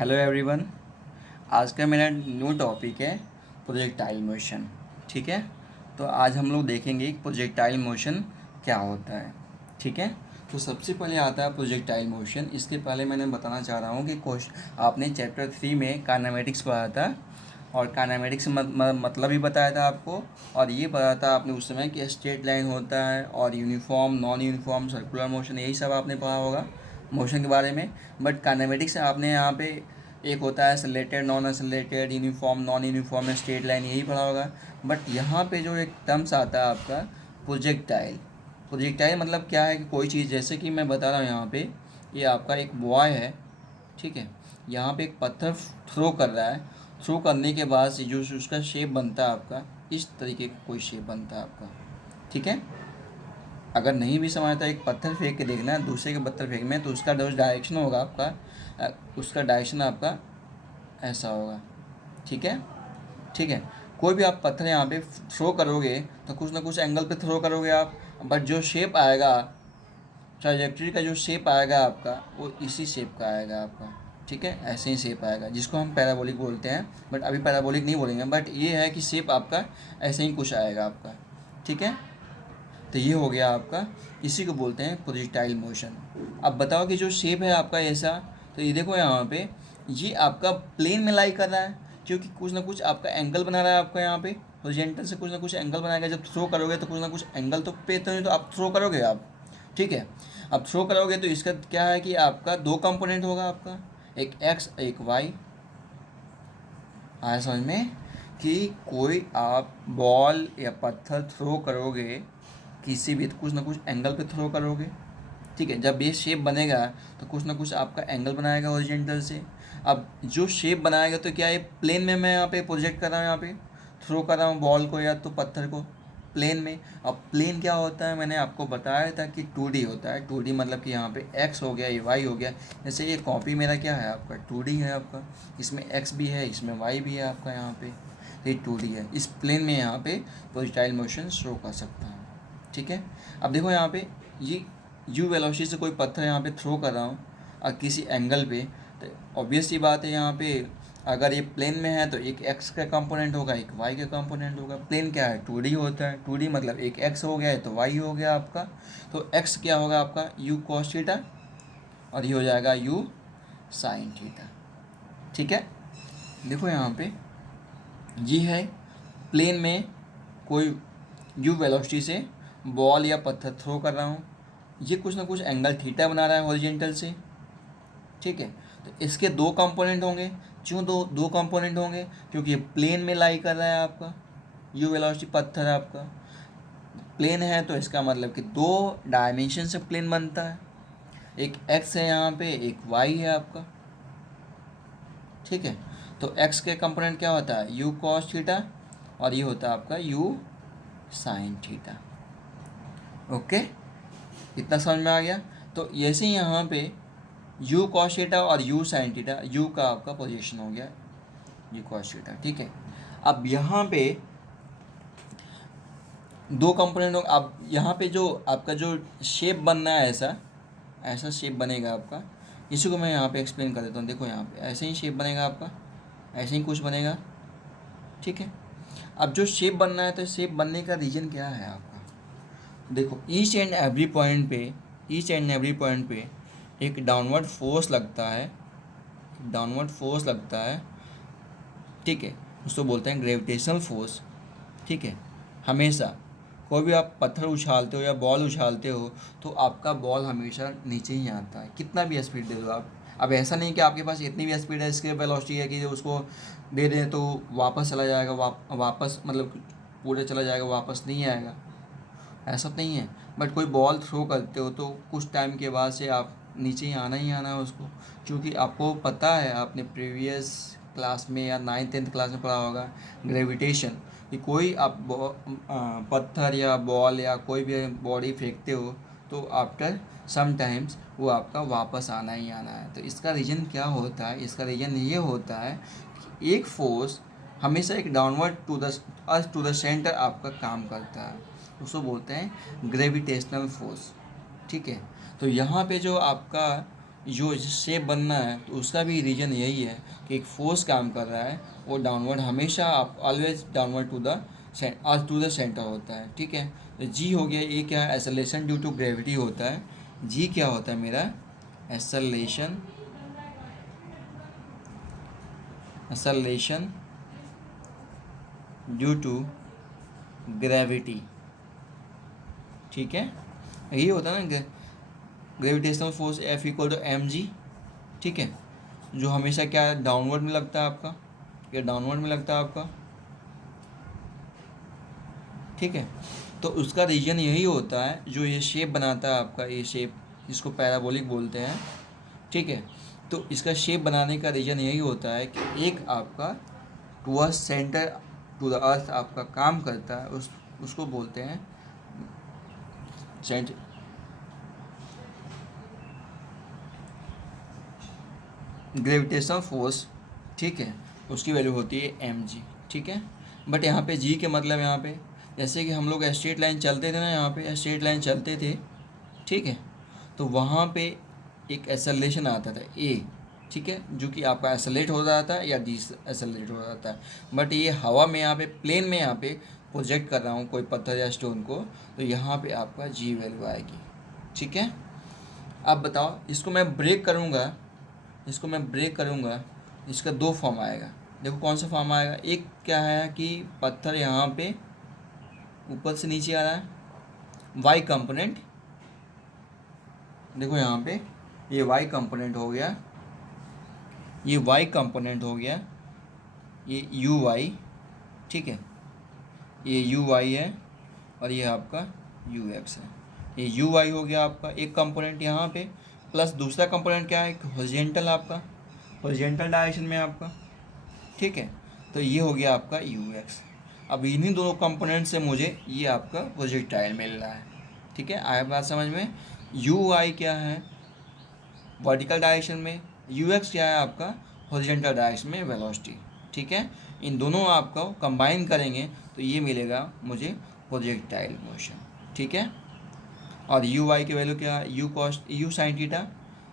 Hello everyone. आज का मेरा न्यू टॉपिक है प्रोजेक्टाइल मोशन। ठीक है, तो आज हम लोग देखेंगे कि प्रोजेक्टाइल मोशन क्या होता है। ठीक है, तो सबसे पहले आता है प्रोजेक्टाइल मोशन। इसके पहले मैंने बताना चाह रहा हूँ कि आपने चैप्टर 3 में काइनेमेटिक्स पढ़ा था और काइनेमेटिक्स मतलब भी बताया था आपको, और ये बताया था आपने उस समय कि स्ट्रेट लाइन होता है और uniform, non uniform, circular motion, यही सब आपने पढ़ा होगा मोशन के बारे में। बट काइनेमेटिक्स आपने यहाँ पे एक होता है accelerated, non accelerated, uniform, non uniform, straight line, यही पढ़ा होगा। बट यहाँ पे जो एक टर्म्स आता है आपका प्रोजेक्टाइल। प्रोजेक्टाइल मतलब क्या है कि कोई चीज़, जैसे कि मैं बता रहा हूँ यहाँ पे, ये आपका एक बॉय है। ठीक है, यहाँ पे एक पत्थर थ्रो कर रहा है। थ्रो करने के बाद से जो उसका शेप बनता है आपका, इस तरीके का कोई शेप बनता है आपका। ठीक है, अगर नहीं भी समझ आता, एक पत्थर फेंक के देखना है दूसरे के पत्थर फेंक में, तो उसका जो डायरेक्शन होगा आपका, उसका डायरेक्शन आपका ऐसा होगा। ठीक है, ठीक है। कोई भी आप पत्थर यहाँ पे थ्रो करोगे तो कुछ ना कुछ एंगल पे थ्रो करोगे आप, बट जो शेप आएगा, ट्राजेक्टरी का जो शेप आएगा आपका, वो इसी शेप का आएगा आपका। ठीक है, ऐसे ही शेप आएगा, जिसको हम पैराबोलिक बोलते हैं। बट अभी पैराबोलिक नहीं बोलेंगे, बट ये है कि शेप आपका ऐसे ही कुछ आएगा आपका। ठीक है, तो ये हो गया आपका, इसी को बोलते हैं प्रोजेक्टाइल मोशन। अब बताओ कि जो शेप है आपका ऐसा, तो ये देखो यहाँ पे, ये आपका प्लेन में लाई कर रहा है, क्योंकि कुछ ना कुछ आपका एंगल बना रहा है आपका यहाँ पे। हॉरिजॉन्टल से कुछ ना कुछ एंगल बनाएगा, जब थ्रो करोगे तो कुछ ना कुछ एंगल तो पे, तो आप थ्रो करोगे आप। ठीक है, अब थ्रो करोगे तो इसका क्या है कि आपका दो कंपोनेंट होगा आपका, एक एक्स एक वाई। आया समझ में कि कोई आप बॉल या पत्थर थ्रो करोगे किसी भी, तो कुछ ना कुछ एंगल पे थ्रो करोगे। ठीक है, जब ये शेप बनेगा तो कुछ ना कुछ आपका एंगल बनाएगा हॉरिजॉन्टल से। अब जो शेप बनाएगा तो क्या, ये प्लेन में मैं यहाँ पे प्रोजेक्ट कर रहा हूँ, यहाँ पे थ्रो कर रहा हूँ बॉल को या तो पत्थर को प्लेन में। अब प्लेन क्या होता है, मैंने आपको बताया था कि 2D होता है। 2D मतलब कि यहाँ पे x हो गया, ये y हो गया। जैसे ये कॉपी मेरा क्या है आपका 2D है आपका, इसमें x भी है, इसमें y भी है आपका यहाँ पे, ये 2D है। इस प्लेन में यहाँ पे प्रोजेक्टाइल मोशन शो कर सकता है। ठीक है, अब देखो यहाँ पे, ये u वेलोसिटी से कोई पत्थर यहाँ पे थ्रो कर रहा हूँ और किसी एंगल पे, तो ऑब्वियस सी बात है यहाँ पे, अगर ये प्लेन में है तो एक x का कंपोनेंट होगा, एक y का कंपोनेंट होगा। प्लेन क्या है 2D होता है, 2D मतलब एक x हो गया है तो y हो गया आपका। तो x क्या होगा आपका u cos थीटा, और ये हो जाएगा u sin थीटा। ठीक है, देखो यहाँ पे ये है प्लेन में, कोई u वेलोसिटी से बॉल या पत्थर थ्रो कर रहा हूँ, ये कुछ ना कुछ एंगल थीटा बना रहा है हॉरिजॉन्टल से। ठीक है, तो इसके दो कंपोनेंट होंगे। क्यों दो दो कंपोनेंट होंगे, क्योंकि ये प्लेन में लाई कर रहा है आपका, यू वेलोसिटी पत्थर आपका प्लेन है, तो इसका मतलब कि दो डायमेंशन से प्लेन बनता है। एक एक्स है यहाँ पे, एक वाई है आपका। ठीक है, तो एक्स के कंपोनेंट क्या होता है यू कॉस थीटा, और ये होता है आपका यू साइन थीटा। ओके, इतना समझ में आ गया। तो जैसे यहाँ पे यू कॉस थीटा और यू साइन थीटा, यू का आपका पोजीशन हो गया यू कॉस थीटा। ठीक है, अब यहाँ पे दो कंपोनेंट हो। अब यहाँ पे जो आपका जो शेप बनना है, ऐसा ऐसा शेप बनेगा आपका। इसी को मैं यहाँ पे एक्सप्लेन कर देता हूँ। देखो यहाँ पे ऐसे ही शेप बनेगा आपका, ऐसे ही कुछ बनेगा। ठीक है, अब जो शेप बनना है, तो शेप बनने का रीजन क्या है आपका, देखो ईच एंड एवरी पॉइंट पे, ईच एंड एवरी पॉइंट पे एक डाउनवर्ड फोर्स लगता है, डाउनवर्ड फोर्स लगता है। ठीक है, उसको बोलते हैं ग्रेविटेशनल फोर्स। ठीक है, हमेशा कोई भी आप पत्थर उछालते हो या बॉल उछालते हो, तो आपका बॉल हमेशा नीचे ही आता है, कितना भी स्पीड दे दो आप। अब ऐसा नहीं कि आपके पास इतनी भी स्पीड है, इसके वेलोसिटी है कि उसको दे दें तो वापस चला जाएगा, वापस मतलब पूरे चला जाएगा, वापस नहीं आएगा, ऐसा नहीं है। बट कोई बॉल थ्रो करते हो तो कुछ टाइम के बाद से आप नीचे ही आना है उसको, क्योंकि आपको पता है, आपने प्रीवियस क्लास में या 9th 10th क्लास में पढ़ा होगा ग्रेविटेशन, कि कोई आप पत्थर या बॉल या कोई भी बॉडी फेंकते हो तो आफ्टर सम टाइम्स वो आपका वापस आना ही आना है। तो इसका रीज़न क्या होता है, इसका रीज़न ये होता है कि एक फोर्स हमेशा एक डाउनवर्ड टू द सेंटर आपका काम करता है, उसको बोलते हैं ग्रेविटेशनल फोर्स। ठीक है, तो यहाँ पे जो आपका जो शेप बनना है तो उसका भी रीजन यही है कि एक फोर्स काम कर रहा है, वो डाउनवर्ड हमेशा आप always downward to the centre होता है। ठीक है, तो जी हो गया, ये क्या है, एक्सेलरेशन ड्यू टू ग्रेविटी होता है। जी क्या होता है मेरा, एक्सेलरेशन ड्यू टू ग्रेविटी। ठीक है, यही होता है ना ग्रेविटेशनल फोर्स F=mg। ठीक है, जो हमेशा क्या डाउनवर्ड में लगता है आपका, या डाउनवर्ड में लगता है आपका। ठीक है, तो उसका रीजन यही होता है, जो ये शेप बनाता है आपका, ये शेप जिसको पैराबोलिक बोलते हैं। ठीक है, तो इसका शेप बनाने का रीजन यही होता है कि एक आपका toward centre to the earth आपका काम करता है, उसको बोलते हैं सेंट ग्रेविटेशनल फोर्स। ठीक है, उसकी वैल्यू होती है mg। ठीक है, बट यहाँ पे g के मतलब यहाँ पे जैसे कि हम लोग स्ट्रेट लाइन चलते थे ना, यहाँ पे स्ट्रेट लाइन चलते थे। ठीक है, तो वहाँ पे एक एक्सेलरेशन आता था a। ठीक है, जो कि आपका एक्सेलरेट हो रहा था या डी एक्सेलरेट हो रहा था। बट ये हवा में यहाँ पे प्लेन में यहाँ पे प्रोजेक्ट कर रहा हूँ कोई पत्थर या स्टोन को, तो यहाँ पे आपका g वैल्यू आएगी। ठीक है, अब बताओ, इसको मैं ब्रेक करूँगा, इसका दो फॉर्म आएगा। देखो कौन सा फॉर्म आएगा, एक क्या है कि पत्थर यहाँ पे ऊपर से नीचे आ रहा है, वाई कंपोनेंट। देखो यहाँ पे ये वाई कंपोनेंट हो गया, ये वाई कंपोनेंट हो गया, ये यू वाई। ठीक है, ये यू वाई है और ये आपका यू एक्स है। ये यू वाई हो गया आपका एक कंपोनेंट यहाँ पे, प्लस दूसरा कंपोनेंट क्या है, हॉरिजॉन्टल, आपका हॉरिजॉन्टल डायरेक्शन में आपका। ठीक है, तो ये हो गया आपका यू एक्स। अब इन्हीं दोनों कंपोनेंट से मुझे ये आपका प्रोजेक्टाइल मिल रहा है। ठीक है, आया बात समझ में। यू आई क्या है, वर्टिकल डायरेक्शन में, यू एक्स क्या है आपका, हॉरिजॉन्टल डायरेक्शन में वेलोसिटी। ठीक है, इन दोनों आपको कंबाइन करेंगे तो ये मिलेगा मुझे प्रोजेक्टाइल मोशन। ठीक है, और यू वाई की वैल्यू क्या है, यू साइन थीटा,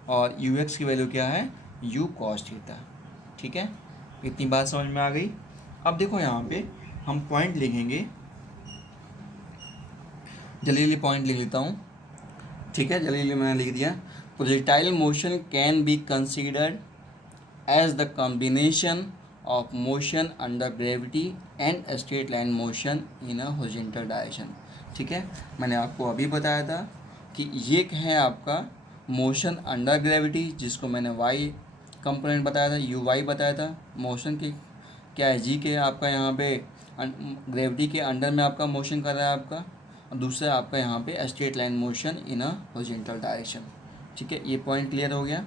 और यू एक्स की वैल्यू क्या है, यू कॉस थीटा। ठीक है, इतनी बात समझ में आ गई। अब देखो यहाँ पे हम पॉइंट लिखेंगे, जल्दी पॉइंट लिख लेता हूँ। ठीक है, जल्दी मैंने लिख दिया। Projectile motion can be considered as the combination of motion under gravity and straight line motion in a horizontal direction. ठीक है, मैंने आपको अभी बताया था कि ये है आपका मोशन अंडर ग्रेविटी, जिसको मैंने वाई कंपोनेंट बताया था, यू वाई बताया था। मोशन की क्या है, जी के आपका यहाँ पे ग्रेविटी के अंडर में आपका मोशन कर रहा है आपका, और दूसरा आपका यहाँ पे straight line motion in a horizontal direction. ठीक है, ये पॉइंट क्लियर हो गया।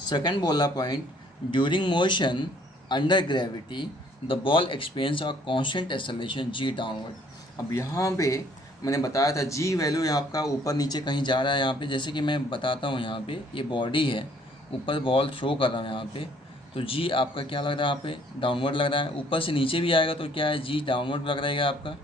सेकंड बोला point, during motion under gravity the ball experience a constant acceleration G downward. अब यहाँ पे मैंने बताया था जी वैल्यू आपका ऊपर नीचे कहीं जा रहा है। यहाँ पे जैसे कि मैं बताता हूँ, यहाँ पे ये बॉडी है, ऊपर बॉल थ्रो कर रहा हूँ यहाँ पे, तो जी आपका क्या लग रहा है, यहाँ पे डाउनवर्ड लग रहा है। ऊपर से नीचे भी आएगा तो क्या है, जी डाउनवर्ड लग रहेगा आपका।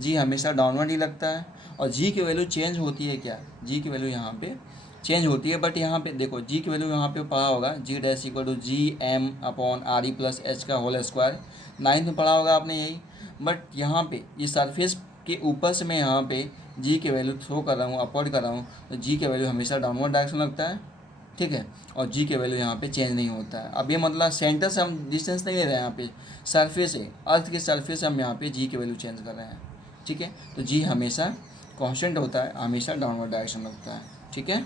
जी हमेशा डाउनवर्ड ही लगता है, और जी की वैल्यू चेंज होती है क्या, जी की वैल्यू यहाँ पे चेंज होती है। बट यहाँ पे देखो जी की वैल्यू यहाँ पे पढ़ा होगा, G dash equal to G M upon R E plus H का होल स्क्वायर, 9th में पढ़ा होगा आपने यही। बट यहाँ पे ये सरफेस के ऊपर से मैं यहाँ पे जी के वैल्यू थ्रो कर रहा हूँ, अपवर्ड कर रहा हूँ, तो जी के वैल्यू हमेशा डाउनवर्ड डायरेक्शन लगता है। ठीक है, और जी के वैल्यू यहाँ पे चेंज नहीं होता है। अब ये मतलब सेंटर से हम डिस्टेंस नहीं ले रहे हैं, यहाँ पे सरफेस है, अर्थ के सरफेस से हम यहाँ पे जी की वैल्यू चेंज कर रहे हैं। ठीक है, तो जी हमेशा कांस्टेंट होता है, हमेशा डाउनवर्ड डायरेक्शन लगता है। ठीक है,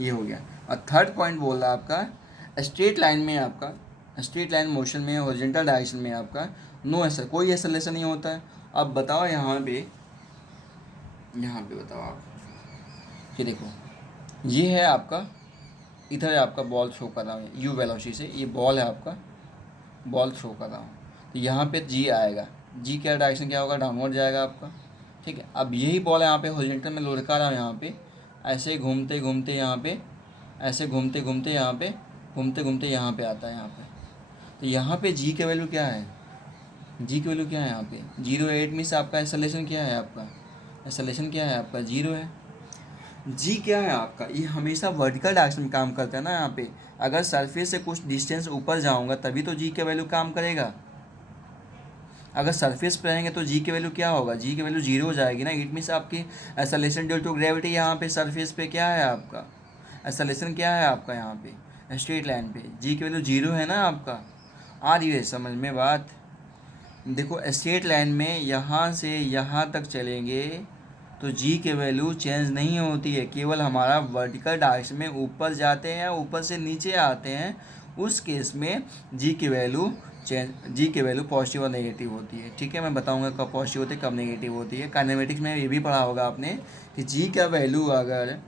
ये हो गया। और थर्ड पॉइंट बोल रहा है आपका स्ट्रेट लाइन में, आपका स्ट्रेट लाइन मोशन में, हॉरिजॉन्टल डायरेक्शन में आपका नो ऐसा कोई एक्सेलरेशन नहीं होता है। अब बताओ यहाँ पे बताओ आप कि देखो ये है आपका, इधर आपका बॉल थ्रो कर रहा हूँ यू वेलोसिटी से, ये बॉल है आपका, बॉल थ्रो कर रहा हूँ, तो यहाँ पे जी आएगा, जी का डायरेक्शन क्या होगा, डाउनवर्ड जाएगा आपका। ठीक है, अब यही बॉल यहाँ पे हॉरिजॉन्टल में लुढ़का रहा हूँ, यहाँ पे ऐसे घूमते घूमते यहाँ पे, ऐसे घूमते घूमते यहाँ पे, घूमते घूमते यहाँ पे आता है यहाँ पे। तो यहाँ पे जी का वैल्यू क्या है, जी की वैल्यू क्या है यहाँ पे 0.8 में से आपका एक्सेलरेशन क्या है, आपका एक्सेलरेशन क्या है आपका 0 है। जी क्या है आपका, ये हमेशा वर्टिकल डायरेक्शन में काम करता है ना। यहाँ पे अगर सरफेस से कुछ डिस्टेंस ऊपर जाऊँगा तभी तो जी का वैल्यू काम करेगा। अगर सरफेस पे रहेंगे तो जी की वैल्यू क्या होगा, जी की वैल्यू जीरो हो जाएगी ना। इट मीन्स आपकी एक्सेलरेशन ड्यू टू ग्रेविटी यहाँ पे सरफेस पे क्या है आपका, एक्सेलरेशन क्या है आपका यहाँ पे स्ट्रेट लाइन पे, जी की वैल्यू जीरो है ना आपका। आ रही है समझ में बात। देखो स्ट्रेट लाइन में यहाँ से यहाँ तक चलेंगे तो जी की वैल्यू चेंज नहीं होती है, केवल हमारा वर्टिकल डायरेक्शन में ऊपर जाते हैं ऊपर से नीचे आते हैं, उस केस में जी की वैल्यू जी की वैल्यू पॉजिटिव और नेगेटिव होती है। ठीक है, मैं बताऊंगा कब पॉजिटिव होती है कब नेगेटिव होती है। काइनेमेटिक्स में ये भी पढ़ा होगा आपने कि जी का वैल्यू अगर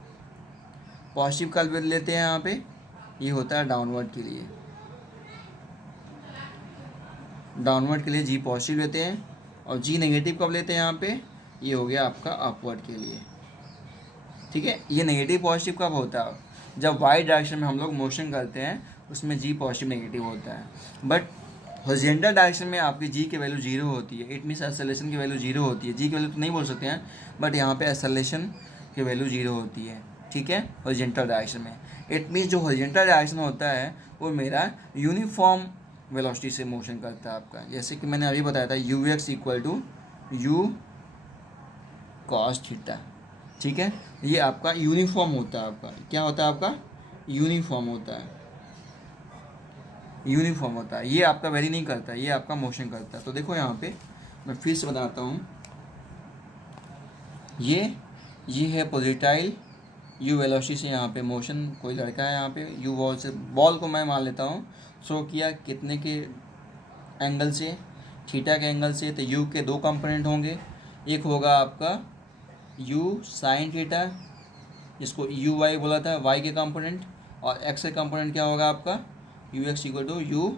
पॉजिटिव का लेते हैं यहाँ पे, ये होता है डाउनवर्ड के लिए, डाउनवर्ड के लिए जी पॉजिटिव लेते हैं, और जी नेगेटिव कब लेते हैं यहाँ पे, ये हो गया आपका अपवर्ड के लिए। ठीक है, ये नेगेटिव पॉजिटिव कब होता है, जब वाई डायरेक्शन में हम लोग मोशन करते हैं उसमें जी पॉजिटिव नेगेटिव होता है। बट हॉरिजॉन्टल डायरेक्शन में आपकी जी की वैल्यू जीरो होती है। इट मीन्स एक्सेलरेशन की वैल्यू जीरो होती है, जी की वैल्यू तो नहीं बोल सकते हैं बट यहाँ पे एक्सेलरेशन की वैल्यू जीरो होती है। ठीक है, हॉरिजॉन्टल डायरेक्शन में। इट मीन्स जो हॉरिजॉन्टल डायरेक्शन होता है वो मेरा यूनिफॉर्म वेलोसिटी से मोशन करता है आपका। जैसे कि मैंने अभी बताया था U X equal to U cos theta. ठीक है, ये आपका यूनिफॉर्म होता है, आपका क्या होता है, आपका यूनिफॉर्म होता है, यूनिफॉर्म होता है। ये आपका वेरी नहीं करता है, ये आपका मोशन करता है। तो देखो यहाँ पे मैं फिर से बताता हूँ, ये है प्रोजेक्टाइल यू वेलोसिटी से यहाँ पे मोशन, कोई लड़का है यहाँ पे यू बॉल से, बॉल को मैं मान लेता हूँ थ्रो किया कितने के एंगल से, थीटा के एंगल से। तो यू के दो कंपोनेंट होंगे, एक होगा आपका यू साइन थीटा, इसको यू वाई बोला था, वाई के कंपोनेंट, और एक्स के कंपोनेंट क्या होगा आपका U X equal to U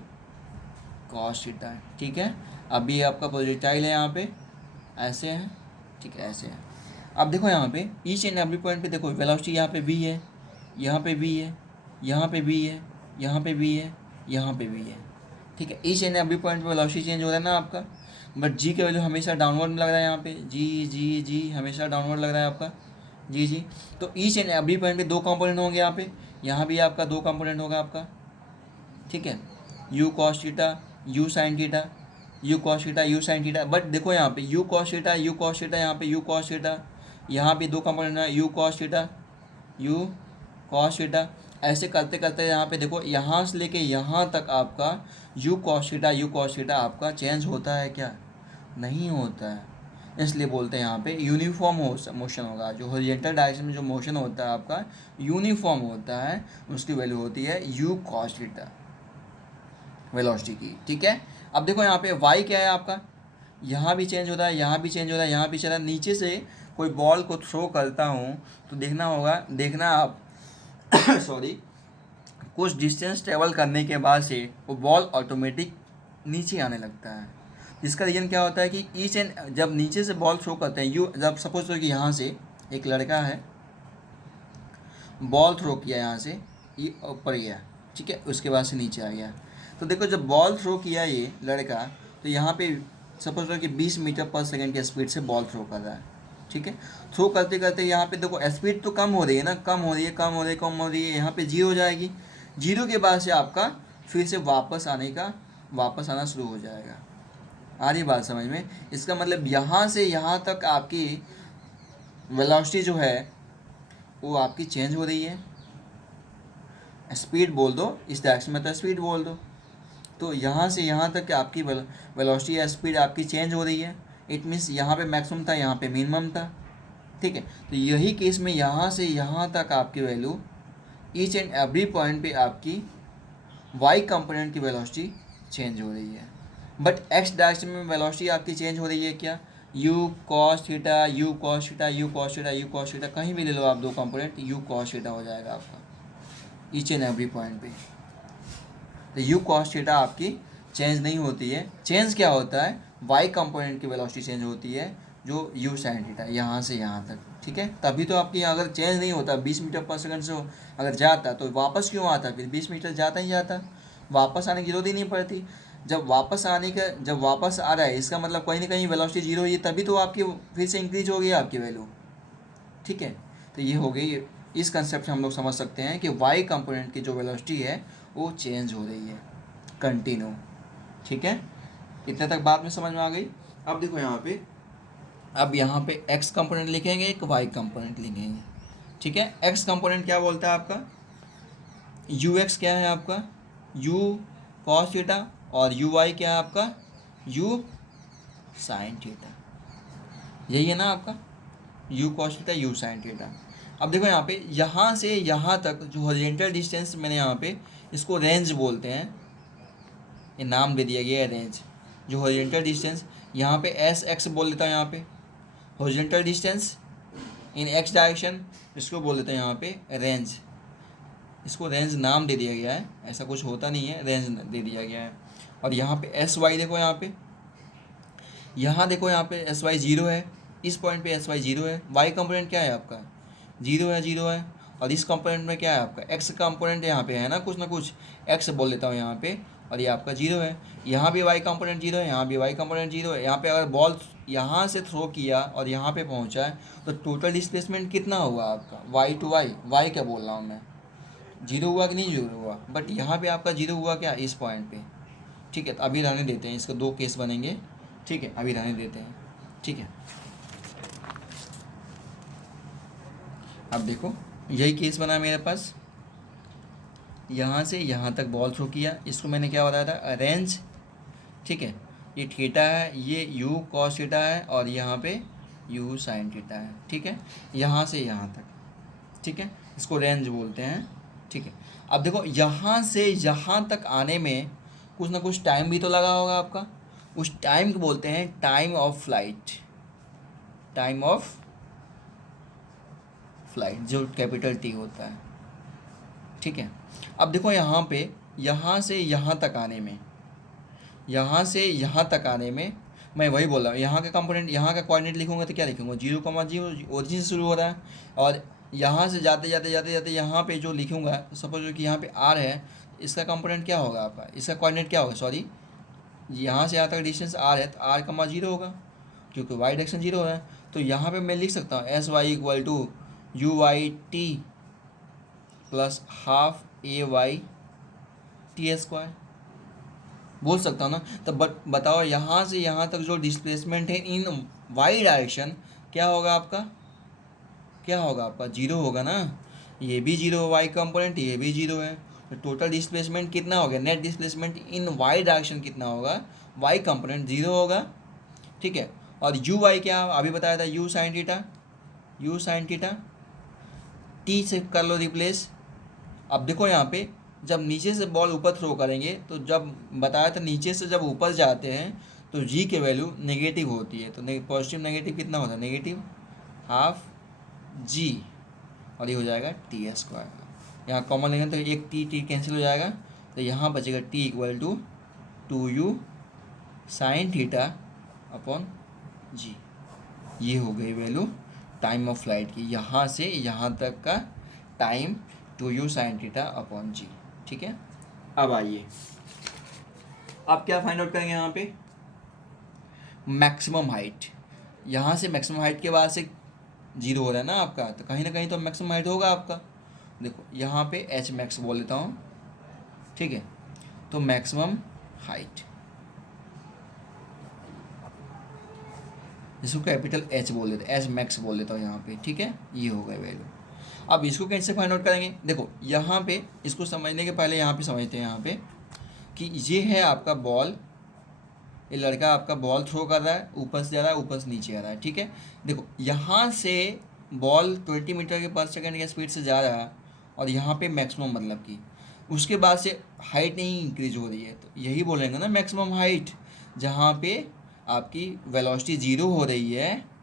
cos theta. ठीक है, अभी आपका प्रोजेक्टाइल है यहाँ पे ऐसे है, ठीक है ऐसे है। अब देखो यहाँ पे ईच एंड एवरी पॉइंट पे देखो वेलोसिटी यहाँ पे भी है, यहाँ पे भी है, यहाँ पे भी है, यहाँ पे भी है, यहाँ पे भी है। ठीक है, ईच एंड एवरी पॉइंट पे वेलोसिटी चेंज हो रहा है ना आपका, बट जी का वैल्यू हमेशा डाउनवर्ड में लग रहा है यहाँ पे, जी जी जी हमेशा डाउनवर्ड लग रहा है आपका, जी जी। तो ईच एंड एवरी पॉइंट पे दो कंपोनेंट होंगे यहाँ भी आपका दो कंपोनेंट होगा आपका। ठीक है, you cos theta you sine theta, you cos theta you sine theta. But देखो यहाँ पे यू कॉस थीटा यहाँ पे यू कॉस थीटा, यहाँ भी दो कंपोनेंट है you cos theta you cos theta. ऐसे करते करते यहाँ पे देखो यहाँ से लेके यहाँ तक आपका यू कॉस थीटा आपका चेंज होता है क्या, नहीं होता है। इसलिए बोलते हैं यहाँ पे यूनिफॉर्म मोशन होगा। जो हॉरिजॉन्टल डायरेक्शन में जो मोशन होता है आपका यूनिफॉर्म होता है, उसकी वैल्यू होती है यू कॉस थीटा वेलोसिटी की। ठीक है, अब देखो यहाँ पे वाई क्या है आपका, यहाँ भी चेंज होता है, यहाँ भी चेंज होता है, यहाँ भी चला। नीचे से कोई बॉल को थ्रो करता हूँ तो देखना आप सॉरी, कुछ डिस्टेंस ट्रेवल करने के बाद से वो बॉल ऑटोमेटिक नीचे आने लगता है। जिसका रीज़न क्या होता है कि ईच एंड जब नीचे से बॉल थ्रो करते हैं, यू जब सपोज करो कि यहाँ से एक लड़का है बॉल थ्रो किया, यहाँ से ये ऊपर गया, ठीक है, उसके बाद से नीचे आ गया। तो देखो जब बॉल थ्रो किया ये लड़का, तो यहाँ पे सपोज करो कि 20 मीटर पर सेकेंड की स्पीड से बॉल थ्रो कर रहा है। ठीक है, थ्रो करते करते यहाँ पे देखो स्पीड तो कम हो रही है ना, कम हो रही है, यहाँ पे जीरो हो जाएगी। जीरो के बाद से आपका फिर से वापस आना शुरू हो जाएगा। आ रही बात समझ में? इसका मतलब यहाँ से यहाँ तक आपकी वेलोसिटी जो है वो आपकी चेंज हो रही है। स्पीड बोल दो, इस डायरेक्शन में तो स्पीड बोल दो। तो यहाँ से यहाँ तक आपकी वेलोसिटी या स्पीड आपकी चेंज हो रही है। इट मीन्स यहाँ पे मैक्सिमम था, यहाँ पे मिनिमम था। ठीक है, तो यही केस में यहाँ से यहाँ तक आपकी value each and every point पे आपकी वाई कंपोनेंट की वेलोसिटी चेंज हो रही है। बट एक्स डायरेक्शन में वेलोसिटी आपकी चेंज हो रही है क्या, you cos theta you cos theta you cos theta you cos theta, कहीं भी ले लो आप दो कंपोनेंट, यू कॉस थीटा हो जाएगा आपका ईच एंड एवरी पॉइंट पे। तो यू कॉस थीटा आपकी चेंज नहीं होती है। चेंज क्या होता है, वाई कंपोनेंट की वेलोसिटी चेंज होती है, जो यू साइन थीटा यहाँ से यहाँ तक। ठीक है, तभी तो आपकी अगर चेंज नहीं होता 20 मीटर पर सेकंड से अगर जाता तो वापस क्यों आता, फिर 20 मीटर जाता ही जाता, वापस आने की जरूरत ही नहीं पड़ती। जब वापस आ रहा है इसका मतलब कहीं ना कहीं वेलोसिटी जीरो हुई है, तभी तो आपकी फिर से इंक्रीज हो गई आपकी वैल्यू। ठीक है, तो ये हो गई, इस कंसेप्ट से हम लोग समझ सकते हैं कि वाई कंपोनेंट की जो वेलोसिटी है वो चेंज हो रही है कंटिन्यू। ठीक है, इतने तक बात में समझ में आ गई। अब देखो यहाँ पे, अब यहाँ पे एक्स कंपोनेंट लिखेंगे, एक वाई कंपोनेंट लिखेंगे। ठीक है, एक्स कंपोनेंट क्या बोलता है आपका, यू एक्स क्या है आपका, यू कॉस थीटा, और यू वाई क्या है आपका, यू साइन थीटा। यही है ना आपका, you cos theta you sine theta. अब देखो यहाँ पे, यहाँ से यहाँ तक जो हॉरिजॉन्टल डिस्टेंस मैंने यहाँ पे इसको रेंज बोलते हैं, ये नाम दे दिया गया है रेंज। जो हॉरिजॉन्टल डिस्टेंस यहाँ पे एस एक्स बोल देता हूँ, यहाँ पे horizontal distance in x direction, इसको बोल देते हैं यहाँ पे रेंज। इसको रेंज नाम दे दिया गया है, ऐसा कुछ होता नहीं है, रेंज दे दिया गया है। और यहाँ पे एस वाई देखो, यहाँ देखो यहाँ पे एस वाई जीरो है, इस पॉइंट पे एस वाई जीरो है। वाई कंपोनेंट क्या है आपका, जीरो है। और इस कंपोनेंट में क्या है आपका, एक्स कंपोनेंट यहाँ पे है ना कुछ एक्स बोल लेता हूँ यहाँ पे, और ये आपका जीरो है। यहाँ भी वाई कंपोनेंट जीरो है, यहाँ भी वाई कंपोनेंट जीरो है। यहाँ पे अगर बॉल यहाँ से थ्रो किया और यहाँ पे पहुँचा है तो टोटल डिस्प्लेसमेंट कितना हुआ आपका, वाई टू वाई, वाई क्या बोल रहा हूँ मैं, जीरो हुआ कि नहीं जीरो हुआ, बट यहाँ पे आपका जीरो हुआ क्या, इस पॉइंट पे। ठीक है, तो अभी रहने देते हैं, इसके दो केस बनेंगे। ठीक है, अभी रहने देते हैं। ठीक है, अब देखो यही केस बना मेरे पास, यहाँ से यहाँ तक बॉल थ्रो किया, इसको मैंने क्या बताया था, रेंज। ठीक है, ये थीटा है, ये यू कॉस थीटा है, और यहाँ पे यू साइन थीटा है। ठीक है, यहाँ से यहाँ तक। ठीक है, इसको रेंज बोलते हैं। ठीक है, अब देखो यहाँ से यहाँ तक आने में कुछ ना कुछ टाइम भी तो लगा होगा आपका, उस टाइम को बोलते हैं time of flight, time of flight, जो कैपिटल टी होता है। ठीक है, अब देखो यहाँ पे, यहाँ से यहाँ तक आने में, यहाँ से यहाँ तक आने में मैं वही बोल रहा हूँ, यहाँ का कंपोनेंट, यहाँ का कोऑर्डिनेट लिखूंगा तो क्या लिखूंगा, 0,0 ओरिजिन से शुरू हो रहा है। और यहाँ से जाते जाते जाते जाते यहाँ पे जो लिखूंगा, सपोज कि यहाँ पे आर है, इसका कंपोनेंट क्या होगा आपका, इसका कोऑर्डिनेट क्या होगा, सॉरी, यहाँ से यहाँ तक डिस्टेंस आर है तो आर कमा जीरो होगा, क्योंकि वाई डायरेक्शन जीरो है। तो यहाँ पे मैं लिख सकता हूँ S Y equal to U Y T plus half A Y T square, बोल सकता हूँ ना। तो बताओ यहाँ से यहाँ तक जो डिस्प्लेसमेंट है इन वाई डायरेक्शन, क्या होगा आपका, क्या होगा आपका, जीरो होगा ना। ये भी जीरो, वाई कंपोनेंट ये भी जीरो है, तो टोटल डिस्प्लेसमेंट कितना हो गया, net displacement in Y direction कितना होगा, वाई कंपोनेंट जीरो होगा। ठीक है, और यू वाई क्या अभी बताया था, you sine theta, you sine theta, T से कर लो रिप्लेस। अब देखो यहाँ पे, जब नीचे से बॉल ऊपर थ्रो करेंगे तो जब बताया था नीचे से जब ऊपर जाते हैं तो जी की वैल्यू नेगेटिव होती है, तो पॉजिटिव नेगेटिव कितना होता है, नेगेटिव हाफ जी, और ये हो जाएगा टी स्क्वायर। यहाँ कॉमन लेंगे तो एक टी टी कैंसिल हो जाएगा, तो यहाँ बचेगा T equal to 2u sine theta upon G. ये हो गई वैल्यू टाइम ऑफ फ्लाइट की, यहाँ से यहाँ तक का time 2u sine theta upon G. ठीक है, अब आइए, अब क्या फाइंड आउट करेंगे, यहाँ पे मैक्सिमम हाइट। यहाँ से मैक्सिमम हाइट के बाद से जीरो हो रहा है ना आपका, तो कहीं ना कहीं तो मैक्सिमम हाइट होगा आपका। देखो यहाँ पे एच मैक्स बोल लेता हूँ। ठीक है, तो मैक्सिमम हाइट, इसको कैपिटल एच बोल देते हैं, एच मैक्स बोल देता हूँ यहाँ पे। ठीक है, ये हो गया वैल्यू। अब इसको कैसे फाइंड आउट करेंगे, देखो यहाँ पे इसको समझने के पहले यहाँ पे समझते हैं यहाँ पे कि ये है आपका बॉल, ये लड़का आपका बॉल थ्रो कर रहा है, ऊपर से जा रहा है, ऊपर से नीचे आ रहा है। ठीक है, देखो यहाँ से बॉल 20 मीटर के पर सेकंड के स्पीड से जा रहा है, और यहाँ पे मैक्सिमम मतलब कि उसके बाद से हाइट नहीं इंक्रीज हो रही है, तो यही बोलेंगे ना मैक्सिमम हाइट, जहाँ पे आपकी वेलोसिटी जीरो हो रही है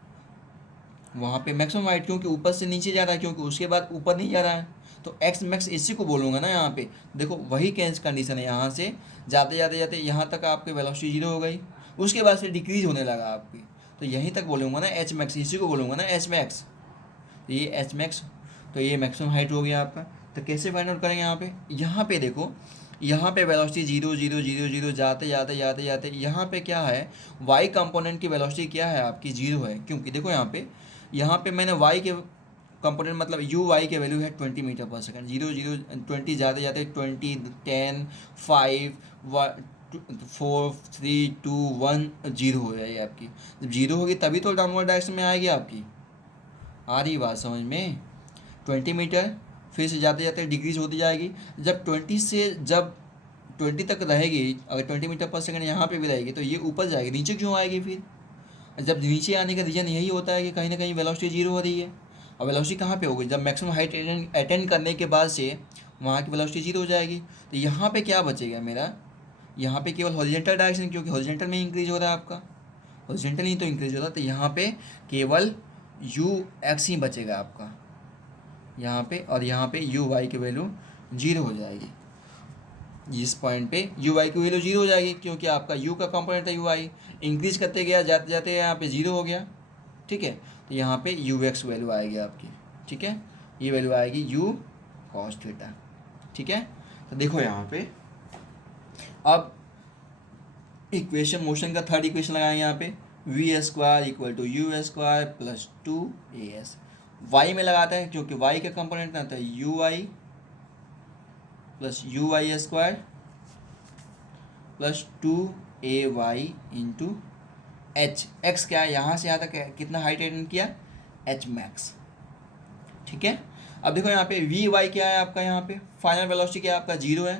वहाँ पे मैक्सिमम हाइट, क्योंकि ऊपर से नीचे जा रहा है, क्योंकि उसके बाद ऊपर नहीं जा रहा है, तो एक्स मैक्स इसी को बोलूँगा ना यहाँ पे। देखो वही कैंस कंडीशन है, यहाँ से जाते जाते जाते यहाँ तक आपकी वेलोसिटी जीरो हो गई, उसके बाद से डिक्रीज होने लगा आपकी, तो यहीं तक बोलूँगा ना एच मैक्स, इसी को बोलूँगा ना एच मैक्स। तो ये एच मैक्स, तो ये मैक्सिमम हाइट हो गया आपका। तो कैसे फाइंड आउट करेंगे, यहाँ पे देखो, यहाँ पे velocity zero zero zero zero जाते जाते जाते जाते यहाँ पे क्या है, वाई कंपोनेंट की वेलोसिटी क्या है आपकी, जीरो है, क्योंकि देखो यहाँ पे मैंने वाई के कंपोनेंट मतलब यू वाई के वैल्यू है 20 मीटर पर सेकंड, 0 0 20 जाते जाते 20 10 5 4 3 2 1 जीरो हो जाएगी आपकी। जब जीरो होगी तभी तो डाउनवर्ड डायरेक्शन में आएगी आपकी। आ रही बात समझ में? 20 मीटर फिर से जाते जाते डिक्रीज होती जाएगी। जब 20 तक रहेगी, अगर 20 मीटर पर सेकंड यहाँ पे भी रहेगी तो ये ऊपर जाएगी, नीचे क्यों आएगी फिर? जब नीचे आने का रीज़न यही होता है कि कहीं ना कहीं वेलोसिटी जीरो हो रही है। और वेलोसिटी कहाँ पे होगी? जब मैक्सिमम हाइट अटेंड करने के बाद से वहाँ की वेलोसिटी जीरो हो जाएगी। तो यहाँ पे क्या बचेगा मेरा? यहाँ पे केवल हॉरिजॉन्टल डायरेक्शन, क्योंकि हॉरिजॉन्टल में इंक्रीज हो रहा है आपका, हॉरिजॉन्टल ही तो इंक्रीज हो रहा है। तो यहाँ पे केवल यू एक्स ही बचेगा आपका यहाँ पे, और यहाँ पे यू वाई की वैल्यू जीरो हो जाएगी। इस पॉइंट पे यू वाई की वैल्यू जीरो हो जाएगी, क्योंकि आपका यू का कंपोनेंट था यू वाई, इंक्रीज करते गया जाते जाते यहाँ पे जीरो हो गया। ठीक है, तो यहाँ पे यू एक्स वैल्यू आएगी आपकी। ठीक है, ये वैल्यू आएगी यू कॉस थीटा। ठीक है, तो देखो यहाँ पे अब इक्वेशन मोशन का थर्ड इक्वेशन लगाएंगे यहाँ पे, V square equal to U square plus 2as। Y में लगाते हैं क्योंकि वाई का कंपोनेंट आता है U Y plus U Y square plus 2ay into H. X क्या है? यहाँ से यहाँ तक कितना हाइट अटेंड किया? H max. ठीक है, अब देखो यहाँ पे वी वाई क्या है आपका, यहाँ पे फाइनल वेलोसिटी क्या है आपका? जीरो है,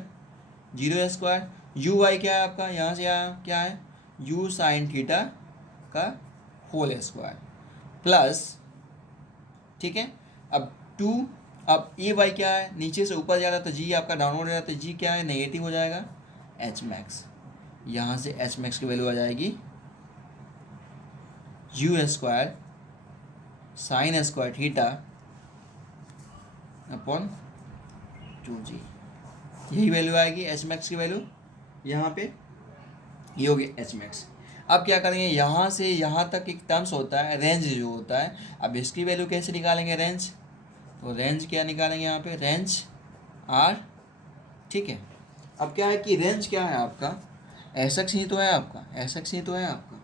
जीरो स्क्वायर। यू वाई क्या है आपका? यहाँ से यहाँ क्या है? यू साइन थीटा का होल स्क्वायर प्लस, ठीक है, अब 2, अब ए वाई क्या है? नीचे से ऊपर जा रहा है तो जी आपका डाउनवर्ड हो जाता है, जी क्या है? नेगेटिव हो जाएगा, एच मैक्स। यहाँ से एच मैक्स की वैल्यू आ जाएगी you square sine square theta upon 2g। यही वैल्यू आएगी एच मैक्स की वैल्यू यहाँ पे, ये होगी एच मैक्स। अब क्या करेंगे? यहाँ से यहाँ तक एक टर्म्स होता है रेंज जो होता है, अब इसकी वैल्यू कैसे निकालेंगे? रेंज, तो रेंज क्या निकालेंगे यहाँ पे? Range R. ठीक है, अब क्या है कि रेंज क्या है आपका? एस एक्स ही तो है आपका, एस एक्स ही तो है आपका,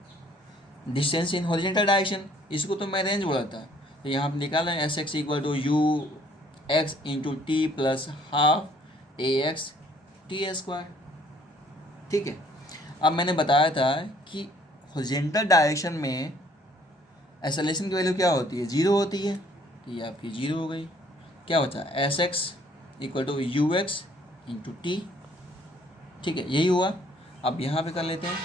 डिस्टेंस इन हॉरिजॉन्टल डायरेक्शन, इसको तो मैं रेंज बोला था। तो यहाँ पे निकाल रहे हैं S X equal to U X into T plus half A X T square. ठीक है, अब मैंने बताया था कि हॉरिजॉन्टल डायरेक्शन में एक्सेलरेशन की वैल्यू क्या होती है? जीरो होती है। तो ये आपकी जीरो हो गई। क्या बचा? S X equal to U X into T. ठीक है, यही हुआ। अब यहाँ पे कर लेते हैं,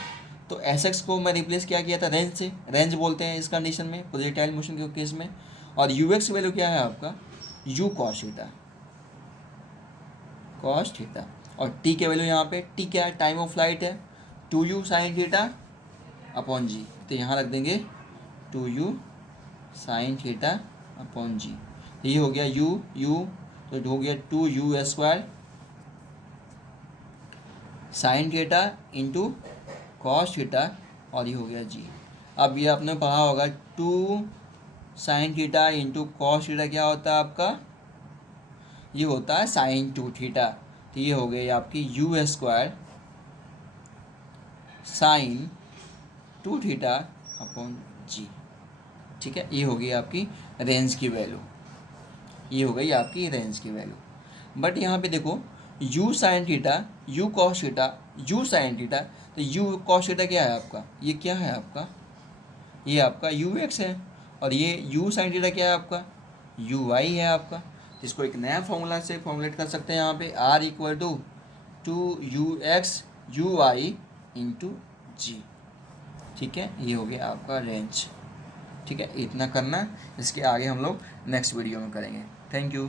तो एस एक्स को मैं रिप्लेस क्या किया था? रेंज से, रेंज बोलते हैं इस कंडीशन में, प्रोजेक्टाइल मोशन के केस में। और यू एक्स वैल्यू क्या है आपका? You cos theta, cos theta. और टी के वैल्यू यहाँ पे, टी क्या है? टाइम ऑफ फ्लाइट है, 2u साइन थीटा अपॉन जी। तो यहाँ रख देंगे 2u साइन थीटा अपॉन जी। तो ये हो गया u तो हो गया 2u square sine theta into cos theta, और ये हो गया जी। अब ये आपने पढ़ा होगा 2 sine theta into cos theta क्या होता है आपका? ये होता है साइन 2 थीटा। तो ये हो गई आपकी U square sine 2 theta upon G. ठीक है, ये हो गई आपकी रेंज की वैल्यू, ये हो गई आपकी रेंज की वैल्यू। बट यहाँ पे देखो you sine theta, you cos theta, you sine theta, तो यू कॉस थीटा क्या है आपका? ये क्या है आपका? ये आपका यू एक्स है। और ये यू साइन थीटा क्या है आपका? यू वाई है आपका। इसको एक नया फॉर्मूला से फॉर्मुलेट कर सकते हैं यहाँ पे, R equal to 2ux U Y into G. ठीक है, ये हो गया आपका रेंज। ठीक है, इतना करना, इसके आगे हम लोग नेक्स्ट वीडियो में करेंगे। Thank you.